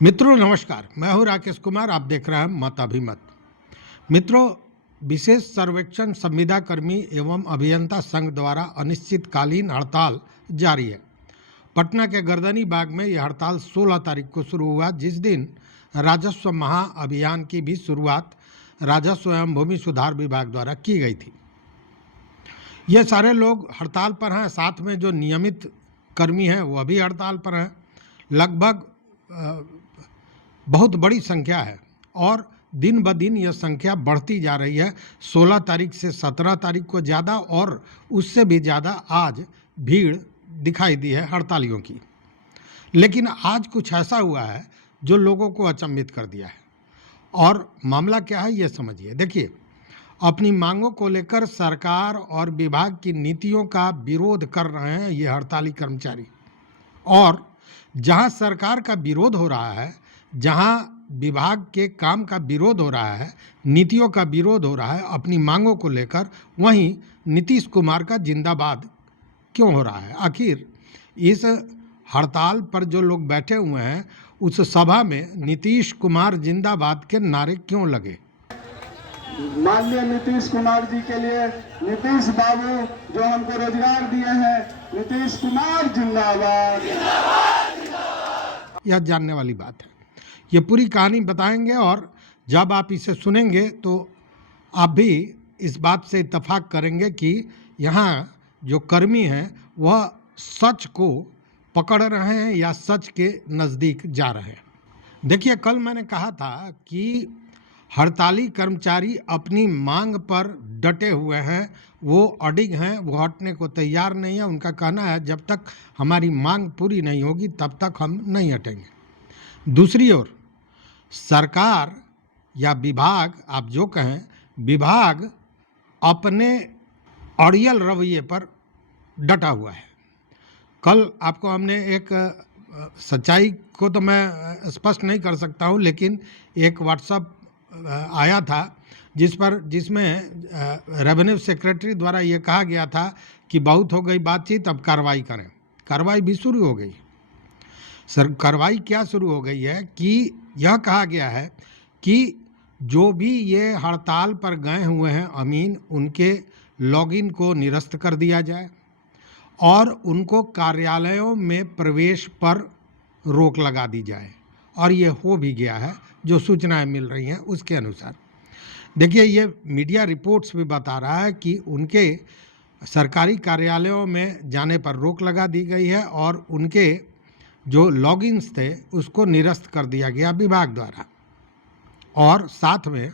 मित्रों नमस्कार, मैं हूं राकेश कुमार। आप देख रहे हैं मत अभिमत। मित्रों, विशेष सर्वेक्षण संविदा कर्मी एवं अभियंता संघ द्वारा अनिश्चितकालीन हड़ताल जारी है। पटना के गर्दनी बाग में यह हड़ताल 16 तारीख को शुरू हुआ, जिस दिन राजस्व महाअभियान की भी शुरुआत राजस्व एवं भूमि सुधार विभाग द्वारा की गई थी। ये सारे लोग हड़ताल पर हैं, साथ में जो नियमित कर्मी हैं वह भी हड़ताल पर हैं। लगभग बहुत बड़ी संख्या है और दिन ब दिन यह संख्या बढ़ती जा रही है। 16 तारीख से 17 तारीख को ज़्यादा और उससे भी ज़्यादा आज भीड़ दिखाई दी है हड़तालियों की। लेकिन आज कुछ ऐसा हुआ है जो लोगों को अचंभित कर दिया है। और मामला क्या है ये समझिए। देखिए, अपनी मांगों को लेकर सरकार और विभाग की नीतियों का विरोध कर रहे हैं ये हड़ताली कर्मचारी। और जहां सरकार का विरोध हो रहा है, जहां विभाग के काम का विरोध हो रहा है, नीतियों का विरोध हो रहा है अपनी मांगों को लेकर, वहीं नीतीश कुमार का जिंदाबाद क्यों हो रहा है? आखिर इस हड़ताल पर जो लोग बैठे हुए हैं उस सभा में नीतीश कुमार जिंदाबाद के नारे क्यों लगे? माननीय नीतीश कुमार जी के लिए, नीतीश बाबू जो हमको रोजगार दिए हैं, नीतीश कुमार जिंदाबाद। यह जानने वाली बात है। ये पूरी कहानी बताएंगे और जब आप इसे सुनेंगे तो आप भी इस बात से इत्तेफाक करेंगे कि यहाँ जो कर्मी हैं वह सच को पकड़ रहे हैं या सच के नज़दीक जा रहे हैं। देखिए, कल मैंने कहा था कि हड़ताली कर्मचारी अपनी मांग पर डटे हुए हैं, वो अडिग हैं, वो हटने को तैयार नहीं है। उनका कहना है जब तक हमारी मांग पूरी नहीं होगी तब तक हम नहीं हटेंगे। दूसरी ओर सरकार या विभाग, आप जो कहें, विभाग अपने अड़ियल रवैये पर डटा हुआ है। कल आपको हमने एक सच्चाई को तो मैं स्पष्ट नहीं कर सकता हूँ, लेकिन एक व्हाट्सएप आया था जिसमें रेवेन्यू सेक्रेटरी द्वारा ये कहा गया था कि बहुत हो गई बातचीत, अब कार्रवाई करें। कार्रवाई भी शुरू हो गई। सर, कार्रवाई क्या शुरू हो गई है कि यह कहा गया है कि जो भी ये हड़ताल पर गए हुए हैं अमीन, उनके लॉगिन को निरस्त कर दिया जाए और उनको कार्यालयों में प्रवेश पर रोक लगा दी जाए। और ये हो भी गया है, जो सूचनाएं मिल रही हैं उसके अनुसार। देखिए, ये मीडिया रिपोर्ट्स भी बता रहा है कि उनके सरकारी कार्यालयों में जाने पर रोक लगा दी गई है और उनके जो लॉगिन्स थे उसको निरस्त कर दिया गया विभाग द्वारा। और साथ में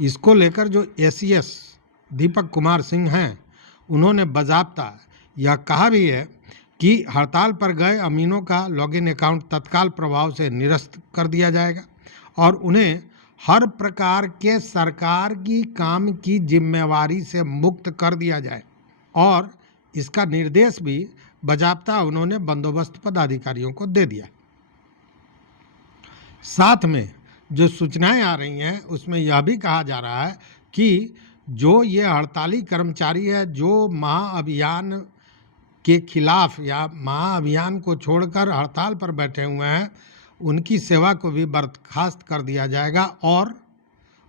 इसको लेकर जो एसीएस दीपक कुमार सिंह हैं, उन्होंने बाज़ाब्ता यह कहा भी है कि हड़ताल पर गए अमीनों का लॉगिन अकाउंट तत्काल प्रभाव से निरस्त कर दिया जाएगा और उन्हें हर प्रकार के सरकार की काम की जिम्मेवारी से मुक्त कर दिया जाए। और इसका निर्देश भी बाज़ाब्ता उन्होंने बंदोबस्त पदाधिकारियों को दे दिया। साथ में जो सूचनाएं आ रही हैं उसमें यह भी कहा जा रहा है कि जो ये हड़ताली कर्मचारी है, जो महाअभियान के खिलाफ या महाअभियान को छोड़कर हड़ताल पर बैठे हुए हैं, उनकी सेवा को भी बर्खास्त कर दिया जाएगा और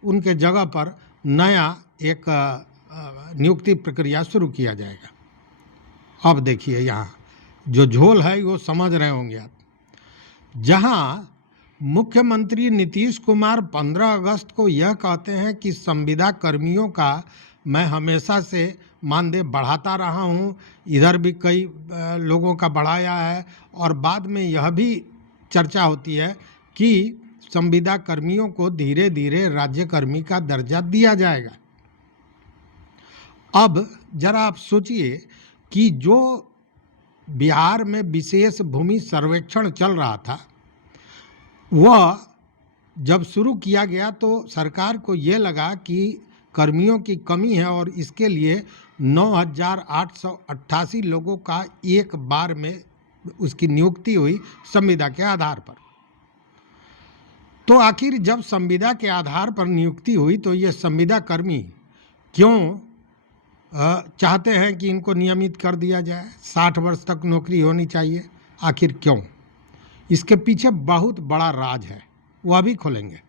उनके जगह पर नया एक नियुक्ति प्रक्रिया शुरू किया जाएगा। अब देखिए, यहाँ जो झोल है वो समझ रहे होंगे आप। जहाँ मुख्यमंत्री नीतीश कुमार 15 अगस्त को यह कहते हैं कि संविदा कर्मियों का मैं हमेशा से मानदेय बढ़ाता रहा हूँ, इधर भी कई लोगों का बढ़ाया है, और बाद में यह भी चर्चा होती है कि संविदा कर्मियों को धीरे धीरे राज्यकर्मी का दर्जा दिया जाएगा। अब जरा आप सोचिए कि जो बिहार में विशेष भूमि सर्वेक्षण चल रहा था, वह जब शुरू किया गया तो सरकार को ये लगा कि कर्मियों की कमी है और इसके लिए 9,888 लोगों का एक बार में उसकी नियुक्ति हुई संविदा के आधार पर। तो आखिर जब संविदा के आधार पर नियुक्ति हुई तो ये संविदा कर्मी क्यों चाहते हैं कि इनको नियमित कर दिया जाए? 60 वर्ष तक नौकरी होनी चाहिए। आखिर क्यों? इसके पीछे बहुत बड़ा राज है, वो अभी खोलेंगे।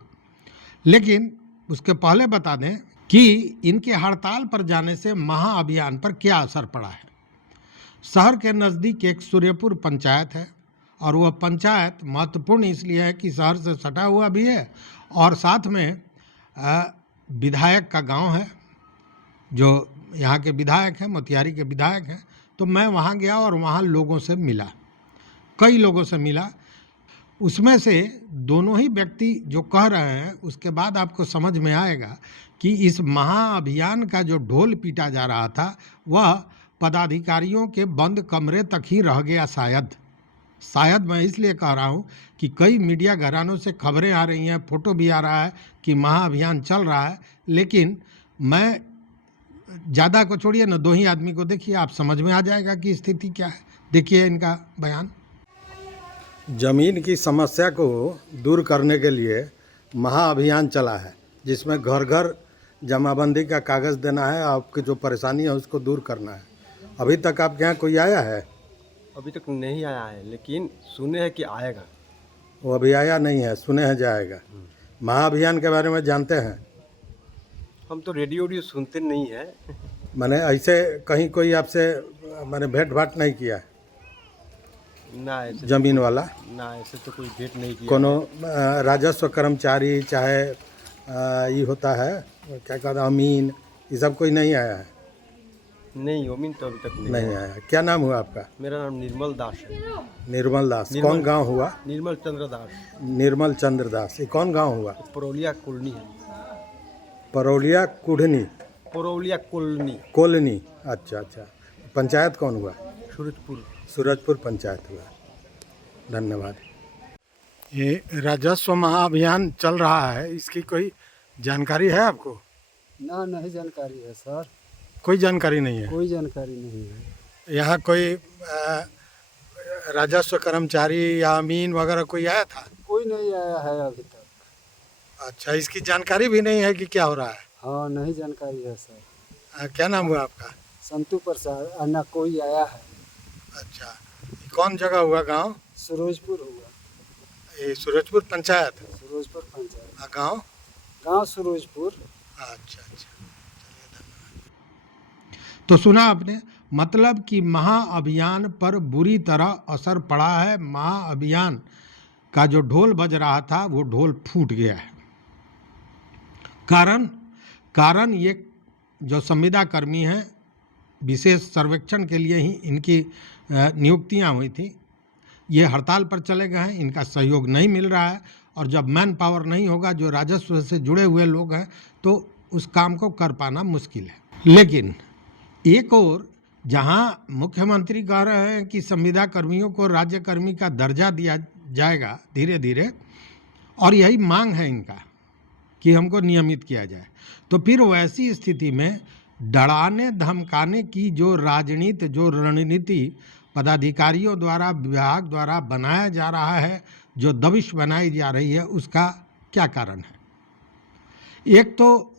लेकिन उसके पहले बता दें कि इनके हड़ताल पर जाने से महाअभियान पर क्या असर पड़ा है। शहर के नज़दीक एक सूर्यपुर पंचायत है और वह पंचायत महत्वपूर्ण इसलिए है कि शहर से सटा हुआ भी है और साथ में विधायक का गांव है, जो यहाँ के विधायक हैं, मोतिहारी के विधायक हैं। तो मैं वहाँ गया और वहाँ लोगों से मिला, कई लोगों से मिला। उसमें से दोनों ही व्यक्ति जो कह रहे हैं, उसके बाद आपको समझ में आएगा कि इस महाअभियान का जो ढोल पीटा जा रहा था वह पदाधिकारियों के बंद कमरे तक ही रह गया। शायद मैं इसलिए कह रहा हूँ कि कई मीडिया घरानों से खबरें आ रही हैं, फोटो भी आ रहा है कि महाअभियान चल रहा है, लेकिन मैं ज़्यादा को छोड़िए ना, दो ही आदमी को देखिए, आप समझ में आ जाएगा कि स्थिति क्या है। देखिए इनका बयान। ज़मीन की समस्या को दूर करने के लिए महाअभियान चला है, जिसमें घर घर जमाबंदी का कागज़ देना है, आपकी जो परेशानी है उसको दूर करना है। अभी तक आपके यहाँ कोई आया है? अभी तक नहीं आया है, लेकिन सुने हैं कि आएगा। वो अभी आया नहीं है, सुने हैं जाएगा। महाअभियान के बारे में जानते हैं? हम तो रेडियो सुनते नहीं है। मैंने ऐसे कहीं कोई आपसे मैंने भेंट भाट नहीं किया है? ना ऐसे जमीन वाला ना ऐसे तो कोई भेंट नहीं किया। कोनो राजस्व कर्मचारी चाहे ये होता है क्या कहते हैं अमीन, ये सब कोई नहीं आया है? नहीं, अमीन तो अभी तक नहीं आया। क्या नाम हुआ आपका? मेरा नाम निर्मल दास है। निर्मल दास। कौन गांव हुआ? निर्मल चंद्र दास। निर्मल चंद्र दास। ये कौन गांव हुआ? परौलिया कॉलोनी है। परौलिया कुढ़नी परौलिया कॉलोनी। कॉलोनी। अच्छा अच्छा। पंचायत कौन हुआ? सूरजपुर। सूरजपुर पंचायत हुआ। धन्यवाद। ये राजस्व महाअभियान चल रहा है, इसकी कोई जानकारी है आपको? ना, नहीं जानकारी है सर, कोई जानकारी नहीं है। कोई जानकारी नहीं है। यहाँ कोई राजस्व कर्मचारी या अमीन वगैरह कोई आया था? कोई नहीं आया है अभी तक। अच्छा, इसकी जानकारी भी नहीं है कि क्या हो रहा है? हाँ, नहीं जानकारी है सर। क्या नाम हुआ आपका? संतू प्रसाद। ना कोई आया है। अच्छा, कौन जगह हुआ गांव? सूरजपुर हुआ। ये सूरजपुर पंचायत? सूरजपुर पंचायत। गांव? गांव सूरजपुर। अच्छा अच्छा। तो सुना आपने, मतलब कि महाअभियान पर बुरी तरह असर पड़ा है। महाअभियान का जो ढोल बज रहा था वो ढोल फूट गया है। कारण ये जो संविदा कर्मी हैं, विशेष सर्वेक्षण के लिए ही इनकी नियुक्तियां हुई थी, ये हड़ताल पर चले गए हैं, इनका सहयोग नहीं मिल रहा है। और जब मैन पावर नहीं होगा, जो राजस्व से जुड़े हुए लोग हैं, तो उस काम को कर पाना मुश्किल है। लेकिन एक और जहां मुख्यमंत्री कह रहे हैं कि संविदा कर्मियों को राज्य कर्मी का दर्जा दिया जाएगा धीरे धीरे, और यही मांग है इनका कि हमको नियमित किया जाए, तो फिर वैसी स्थिति में डराने धमकाने की जो राजनीति, जो रणनीति पदाधिकारियों द्वारा, विभाग द्वारा बनाया जा रहा है, जो दबिश बनाई जा रही है, उसका क्या कारण है? एक तो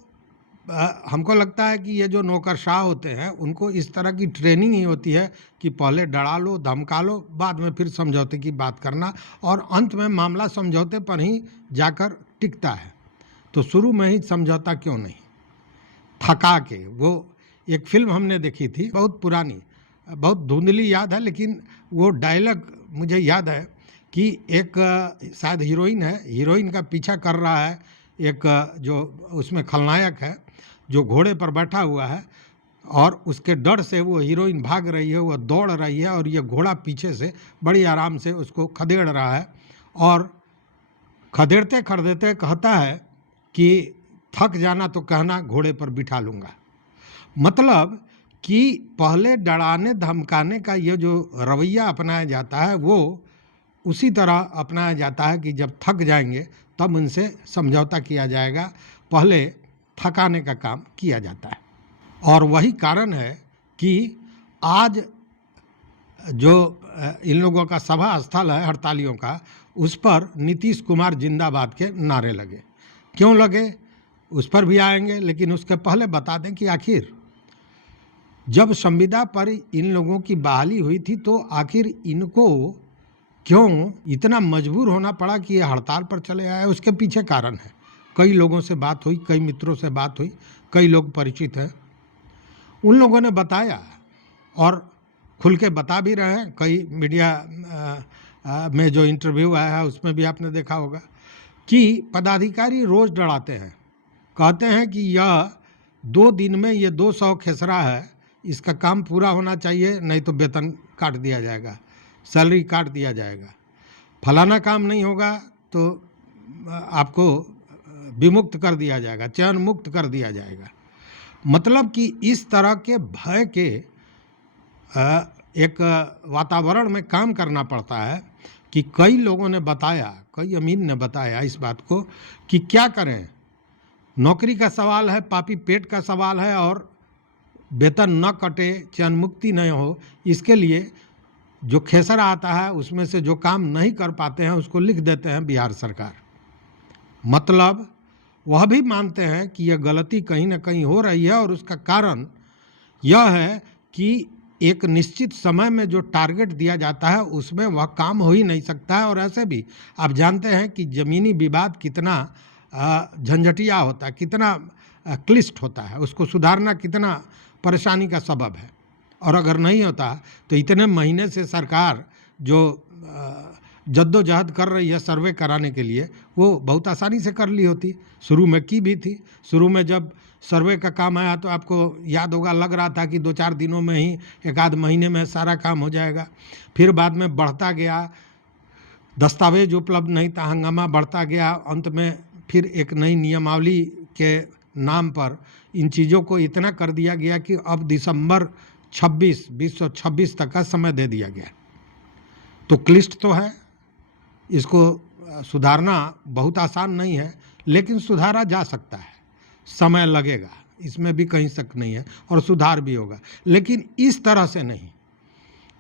हमको लगता है कि ये जो नौकरशाह होते हैं, उनको इस तरह की ट्रेनिंग ही होती है कि पहले डरा लो, धमका लो, बाद में फिर समझौते की बात करना, और अंत में मामला समझौते पर ही जाकर टिकता है। तो शुरू में ही समझौता क्यों नहीं? थका के, वो एक फिल्म हमने देखी थी, बहुत पुरानी, बहुत धुंधली याद है, लेकिन वो डायलॉग मुझे याद है कि एक शायद हीरोइन है, हीरोइन का पीछा कर रहा है एक जो उसमें खलनायक है, जो घोड़े पर बैठा हुआ है, और उसके डर से वो हीरोइन भाग रही है, वो दौड़ रही है, और ये घोड़ा पीछे से बड़ी आराम से उसको खदेड़ रहा है, और खदेड़ते खदेड़ते कहता है कि थक जाना तो कहना, घोड़े पर बिठा लूँगा। मतलब कि पहले डराने धमकाने का ये जो रवैया अपनाया जाता है, वो उसी तरह अपनाया जाता है कि जब थक जाएंगे तब उनसे समझौता किया जाएगा, पहले थकाने का काम किया जाता है। और वही कारण है कि आज जो इन लोगों का सभा स्थल है हड़तालियों का, उस पर नीतीश कुमार जिंदाबाद के नारे लगे। क्यों लगे, उस पर भी आएंगे, लेकिन उसके पहले बता दें कि आखिर जब संविदा पर इन लोगों की बहाली हुई थी, तो आखिर इनको क्यों इतना मजबूर होना पड़ा कि ये हड़ताल पर चले आए, उसके पीछे कारण है। कई लोगों से बात हुई, कई मित्रों से बात हुई, कई लोग परिचित हैं, उन लोगों ने बताया और खुल के बता भी रहे हैं। कई मीडिया में जो इंटरव्यू आया है उसमें भी आपने देखा होगा कि पदाधिकारी रोज़ डराते हैं, कहते हैं कि यह 2 दिन में ये 200 खेसरा है, इसका काम पूरा होना चाहिए, नहीं तो वेतन काट दिया जाएगा, सैलरी काट दिया जाएगा, फलाना काम नहीं होगा तो आपको विमुक्त कर दिया जाएगा, चयन मुक्त कर दिया जाएगा। मतलब कि इस तरह के भय के एक वातावरण में काम करना पड़ता है कि कई लोगों ने बताया, कई अमीर ने बताया इस बात को कि क्या करें, नौकरी का सवाल है, पापी पेट का सवाल है और वेतन न कटे, चयन मुक्ति नहीं हो, इसके लिए जो खेसरा आता है उसमें से जो काम नहीं कर पाते हैं उसको लिख देते हैं बिहार सरकार। मतलब वह भी मानते हैं कि यह गलती कहीं ना कहीं हो रही है और उसका कारण यह है कि एक निश्चित समय में जो टारगेट दिया जाता है उसमें वह काम हो ही नहीं सकता है। और ऐसे भी आप जानते हैं कि ज़मीनी विवाद कितना झंझटिया होता है, कितना क्लिष्ट होता है, उसको सुधारना कितना परेशानी का सबब है। और अगर नहीं होता तो इतने महीने से सरकार जो जद्दोजहद कर रही है सर्वे कराने के लिए, वो बहुत आसानी से कर ली होती। शुरू में की भी थी। शुरू में जब सर्वे का काम आया तो आपको याद होगा, लग रहा था कि 2-4 दिनों में ही, 1 आध महीने में सारा काम हो जाएगा। फिर बाद में बढ़ता गया, दस्तावेज उपलब्ध नहीं था, हंगामा बढ़ता गया। अंत में फिर एक नई नियमावली के नाम पर इन चीज़ों को इतना कर दिया गया कि अब दिसंबर 2026 तक का समय दे दिया गया। तो क्लिष्ट तो है, इसको सुधारना बहुत आसान नहीं है, लेकिन सुधारा जा सकता है। समय लगेगा, इसमें भी कहीं शक नहीं है, और सुधार भी होगा, लेकिन इस तरह से नहीं।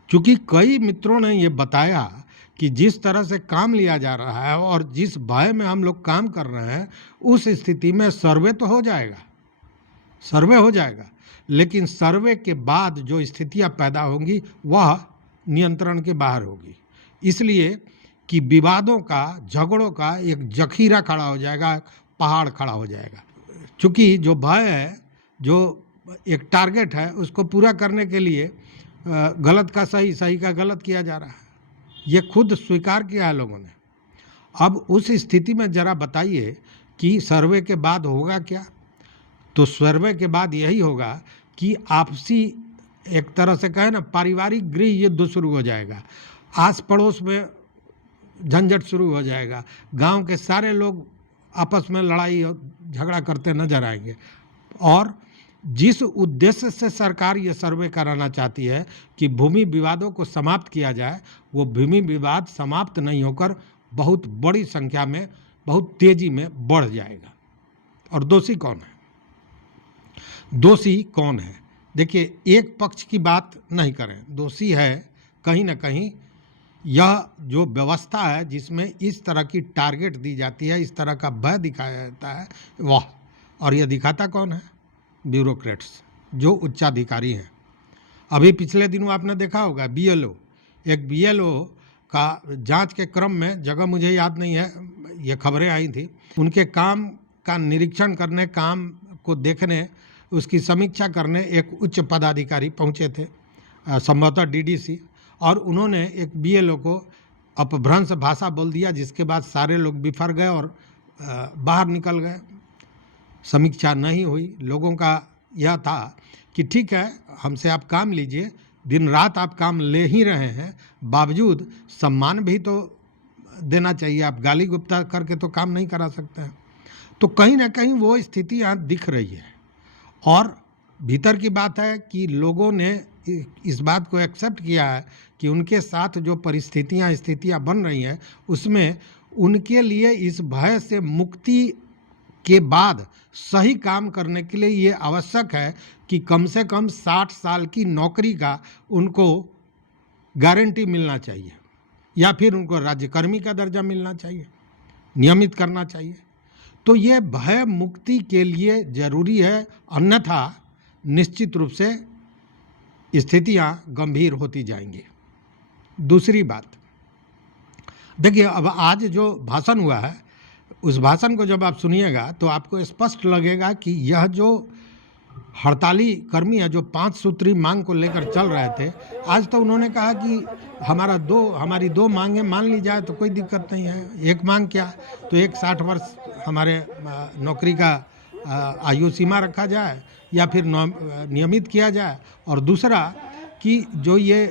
क्योंकि कई मित्रों ने ये बताया कि जिस तरह से काम लिया जा रहा है और जिस भय में हम लोग काम कर रहे हैं, उस स्थिति में सर्वे तो हो जाएगा, सर्वे हो जाएगा, लेकिन सर्वे के बाद जो स्थितियां पैदा होंगी वह नियंत्रण के बाहर होगी। इसलिए कि विवादों का, झगड़ों का एक जखीरा खड़ा हो जाएगा, पहाड़ खड़ा हो जाएगा। चूँकि जो भय है, जो एक टारगेट है, उसको पूरा करने के लिए गलत का सही, सही का गलत किया जा रहा है। ये खुद स्वीकार किया है लोगों ने। अब उस स्थिति में ज़रा बताइए कि सर्वे के बाद होगा क्या? तो सर्वे के बाद यही होगा कि आपसी, एक तरह से कहें ना, पारिवारिक गृह युद्ध शुरू हो जाएगा, आस पड़ोस में झंझट शुरू हो जाएगा, गांव के सारे लोग आपस में लड़ाई और झगड़ा करते नजर आएंगे। और जिस उद्देश्य से सरकार ये सर्वे कराना चाहती है कि भूमि विवादों को समाप्त किया जाए, वो भूमि विवाद समाप्त नहीं होकर बहुत बड़ी संख्या में, बहुत तेजी में बढ़ जाएगा। और दोषी कौन है? दोषी कौन है? देखिए, एक पक्ष की बात नहीं करें, दोषी है कहीं ना कहीं यह जो व्यवस्था है जिसमें इस तरह की टारगेट दी जाती है, इस तरह का भय दिखाया जाता है, वह। और यह दिखाता कौन है? ब्यूरोक्रेट्स, जो उच्चाधिकारी हैं। अभी पिछले दिनों आपने देखा होगा, बीएलओ, एक बीएलओ का जांच के क्रम में, जगह मुझे याद नहीं है, ये खबरें आई थी, उनके काम का निरीक्षण करने, काम को देखने, उसकी समीक्षा करने एक उच्च पदाधिकारी पहुंचे थे, संभवतः डीडीसी, और उन्होंने एक बीएलओ को अपभ्रंश भाषा बोल दिया, जिसके बाद सारे लोग बिफर गए और बाहर निकल गए। समीक्षा नहीं हुई। लोगों का यह था कि ठीक है, हमसे आप काम लीजिए, दिन रात आप काम ले ही रहे हैं, बावजूद सम्मान भी तो देना चाहिए, आप गाली गुप्ता करके तो काम नहीं करा सकते हैं। तो कहीं ना कहीं वो स्थिति यहाँ दिख रही है। और भीतर की बात है कि लोगों ने इस बात को एक्सेप्ट किया है कि उनके साथ जो स्थितियाँ बन रही हैं, उसमें उनके लिए इस भय से मुक्ति के बाद सही काम करने के लिए ये आवश्यक है कि कम से कम 60 साल की नौकरी का उनको गारंटी मिलना चाहिए, या फिर उनको राज्यकर्मी का दर्जा मिलना चाहिए, नियमित करना चाहिए। तो ये भय मुक्ति के लिए जरूरी है, अन्यथा निश्चित रूप से स्थितियां गंभीर होती जाएंगी। दूसरी बात, देखिए, अब आज जो भाषण हुआ है, उस भाषण को जब आप सुनिएगा तो आपको स्पष्ट लगेगा कि यह जो हड़ताली कर्मी है, जो 5 सूत्री मांग को लेकर चल रहे थे, आज तो उन्होंने कहा कि हमारी दो मांगें मान ली जाए तो कोई दिक्कत नहीं है। एक मांग क्या, तो एक 60 वर्ष हमारे नौकरी का आयु सीमा रखा जाए या फिर नियमित किया जाए, और दूसरा कि जो ये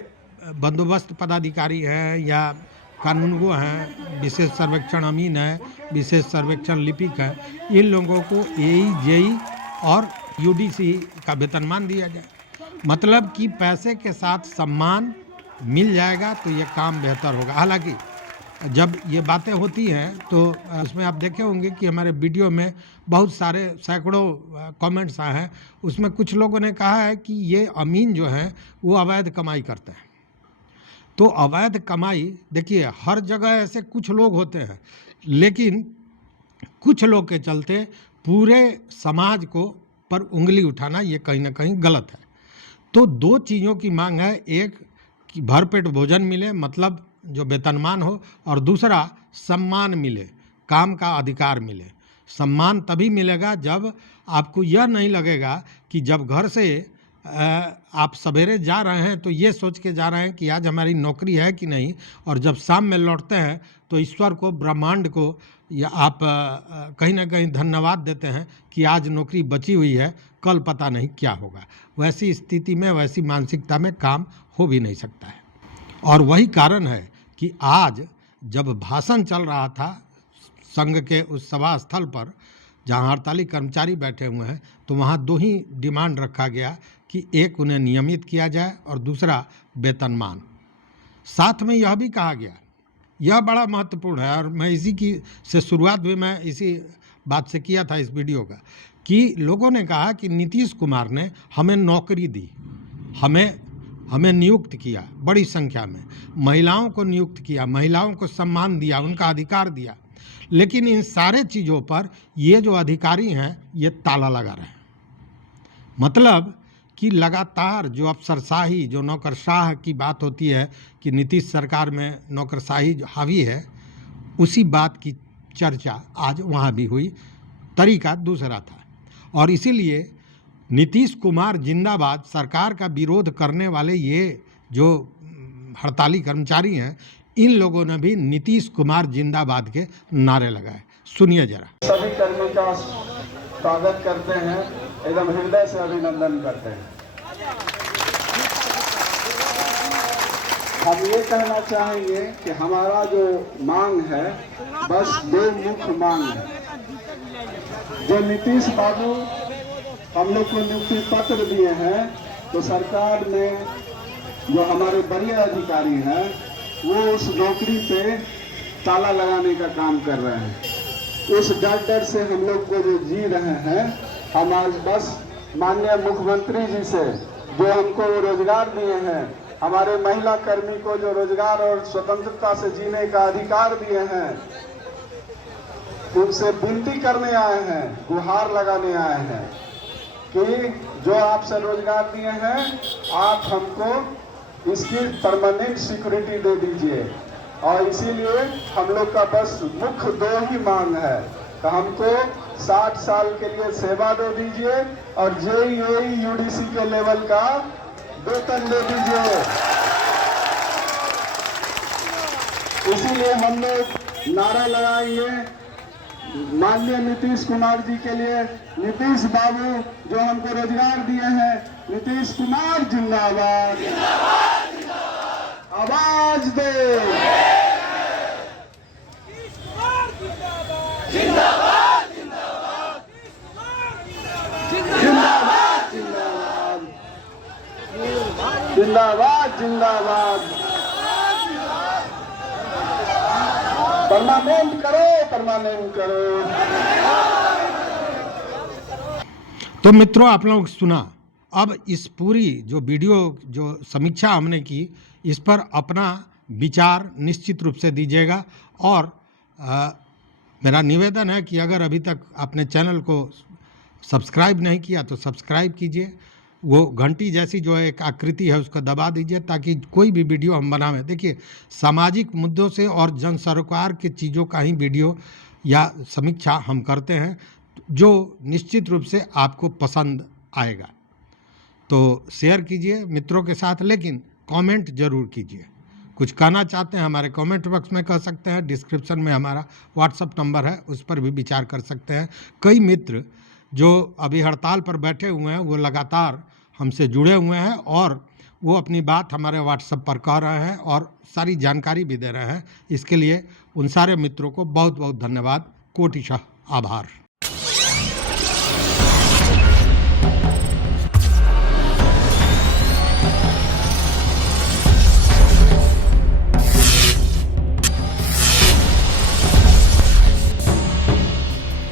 बंदोबस्त पदाधिकारी हैं या कानूनगो हैं, विशेष सर्वेक्षण अमीन है, विशेष सर्वेक्षण लिपिक है, इन लोगों को एई जेई और यूडीसी का वेतनमान दिया जाए। मतलब कि पैसे के साथ सम्मान मिल जाएगा तो ये काम बेहतर होगा। हालांकि जब ये बातें होती हैं तो उसमें आप देखे होंगे कि हमारे वीडियो में बहुत सारे सैकड़ों कमेंट्स आए हैं। उसमें कुछ लोगों ने कहा है कि ये अमीन जो हैं वो अवैध कमाई करते हैं। तो अवैध कमाई, देखिए हर जगह ऐसे कुछ लोग होते हैं, लेकिन कुछ लोग के चलते पूरे समाज को पर उंगली उठाना ये कहीं ना कहीं गलत है। तो दो चीज़ों की मांग है, एक कि भरपेट भोजन मिले, मतलब जो वेतनमान हो, और दूसरा सम्मान मिले, काम का अधिकार मिले। सम्मान तभी मिलेगा जब आपको यह नहीं लगेगा कि जब घर से आप सवेरे जा रहे हैं तो ये सोच के जा रहे हैं कि आज हमारी नौकरी है कि नहीं, और जब शाम में लौटते हैं तो ईश्वर को, ब्रह्मांड को या आप कहीं ना कहीं धन्यवाद देते हैं कि आज नौकरी बची हुई है, कल पता नहीं क्या होगा। वैसी स्थिति में, वैसी मानसिकता में काम हो भी नहीं सकता है। और वही कारण है कि आज जब भाषण चल रहा था संघ के उस सभा स्थल पर जहां हड़ताली कर्मचारी बैठे हुए हैं, तो वहां दो ही डिमांड रखा गया कि एक उन्हें नियमित किया जाए और दूसरा वेतनमान। साथ में यह भी कहा गया, यह बड़ा महत्वपूर्ण है, और मैं इसी की से शुरुआत भी मैं इसी बात से किया था इस वीडियो का, कि लोगों ने कहा कि नीतीश कुमार ने हमें नौकरी दी, हमें नियुक्त किया, बड़ी संख्या में महिलाओं को नियुक्त किया, महिलाओं को सम्मान दिया, उनका अधिकार दिया, लेकिन इन सारे चीज़ों पर ये जो अधिकारी हैं ये ताला लगा रहे हैं। मतलब कि लगातार जो अफसरशाही, जो नौकरशाह की बात होती है कि नीतीश सरकार में नौकरशाही जो हावी है, उसी बात की चर्चा आज वहाँ भी हुई। तरीका दूसरा था, और इसीलिए नीतीश कुमार जिंदाबाद, सरकार का विरोध करने वाले ये जो हड़ताली कर्मचारी हैं, इन लोगों ने भी नीतीश कुमार जिंदाबाद के नारे लगाए। सुनिए जरा। सभी कर्मी का स्वागत करते हैं, एकदम हृदय से अभिनंदन करते हैं। हम ये कहना चाहेंगे कि हमारा जो मांग है, बस दो मुख्य मांग है। जो नीतीश बाबू हम लोग को नियुक्ति पत्र दिए हैं, तो सरकार ने जो हमारे वरीय अधिकारी हैं वो उस नौकरी पे ताला लगाने का काम कर रहे हैं। उस डर से हम लोग को जो जी रहे हैं, हम आज बस माननीय मुख्यमंत्री जी से जो हमको रोजगार दिए हैं, हमारे महिला कर्मी को जो रोजगार और स्वतंत्रता से जीने का अधिकार दिए हैं, उनसे विनती करने आए हैं, गुहार लगाने आए हैं कि जो आपसे रोजगार दिए हैं, आप हमको इसकी परमानेंट सिक्योरिटी दे दीजिए। और इसीलिए हम लोग का बस मुख्य दो ही मांग है कि हमको 60 साल के लिए सेवा दे दीजिए और जेईई यूडीसी के लेवल का वेतन दे दीजिए। इसीलिए हम लोग नारा लगाएंगे माननीय नीतीश कुमार जी के लिए, नीतीश बाबू जो हमको रोजगार दिए हैं, नीतीश कुमार जिंदाबाद, आवाज दे। जिंदाबाद जिंदाबाद जिंदाबाद जिंदाबाद जिंदाबाद। परमानेंट करो, परमानेंट करो। तो मित्रों, आप लोग सुना। अब इस पूरी जो वीडियो जो समीक्षा हमने की, इस पर अपना विचार निश्चित रूप से दीजिएगा। और मेरा निवेदन है कि अगर अभी तक आपने चैनल को सब्सक्राइब नहीं किया तो सब्सक्राइब कीजिए, वो घंटी जैसी जो है एक आकृति है उसको दबा दीजिए ताकि कोई भी वीडियो हम बनावें। देखिए, सामाजिक मुद्दों से और जन सरोकार की चीज़ों का ही वीडियो या समीक्षा हम करते हैं जो निश्चित रूप से आपको पसंद आएगा। तो शेयर कीजिए मित्रों के साथ, लेकिन कमेंट ज़रूर कीजिए। कुछ कहना चाहते हैं हमारे कमेंट बॉक्स में कह सकते हैं, डिस्क्रिप्शन में हमारा व्हाट्सएप नंबर है उस पर भी विचार कर सकते हैं। कई मित्र जो अभी हड़ताल पर बैठे हुए हैं वो लगातार हमसे जुड़े हुए हैं और वो अपनी बात हमारे व्हाट्सएप पर कह रहे हैं और सारी जानकारी भी दे रहे हैं। इसके लिए उन सारे मित्रों को बहुत बहुत धन्यवाद, कोटिशः आभार।